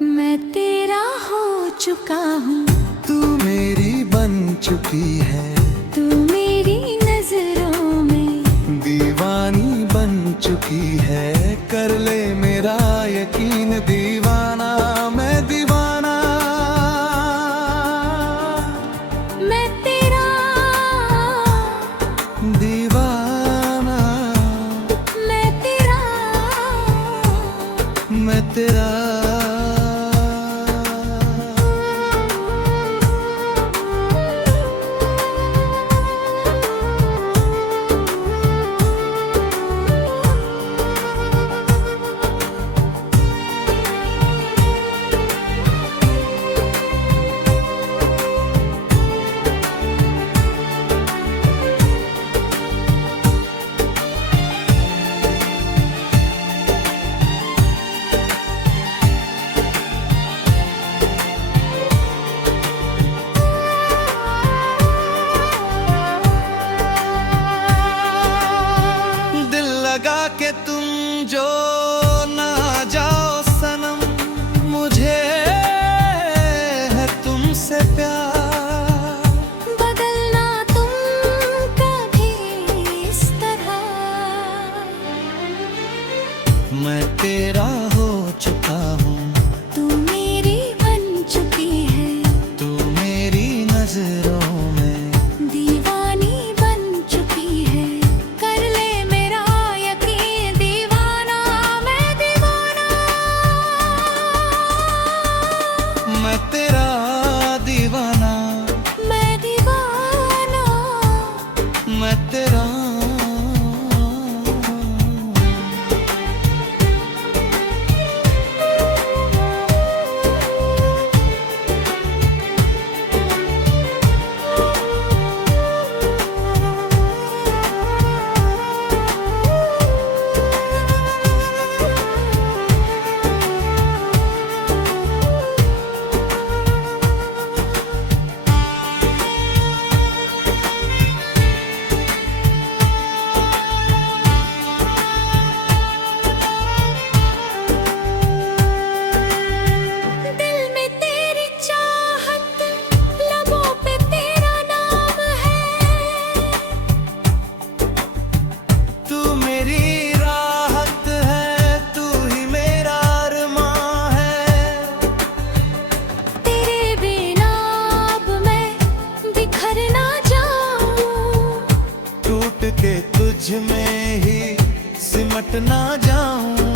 मैं तेरा हो चुका हूँ, तू मेरी बन चुकी है, तू मेरी नजरों में दीवानी बन चुकी है। कर ले मेरा यकीन दीवाना, मैं दीवाना। मैं तेरा दीवाना, मैं तेरा मैं तेरा। लगा के तुम जो ना जाओ सनम, मुझे है तुमसे प्यार। बदलना तुम कभी इस तरह। मैं तेरा हो चुका हूँ, तू मेरी बन चुकी है, तू मेरी नजरों में दीवानी बन चुकी है। कर ले मेरा यकीन दीवाना, मैं दीवाना। मैं तेरा दीवाना, मैं दीवाना। मैं तेरा। दिल में तेरी चाहत, लबों पे तेरा नाम है। तू मेरी राहत है, तू ही मेरा अरमां है। तेरे बिना अब मैं बिखर ना जाऊं, टूट के तुझ में ही सिमट ना जाऊं।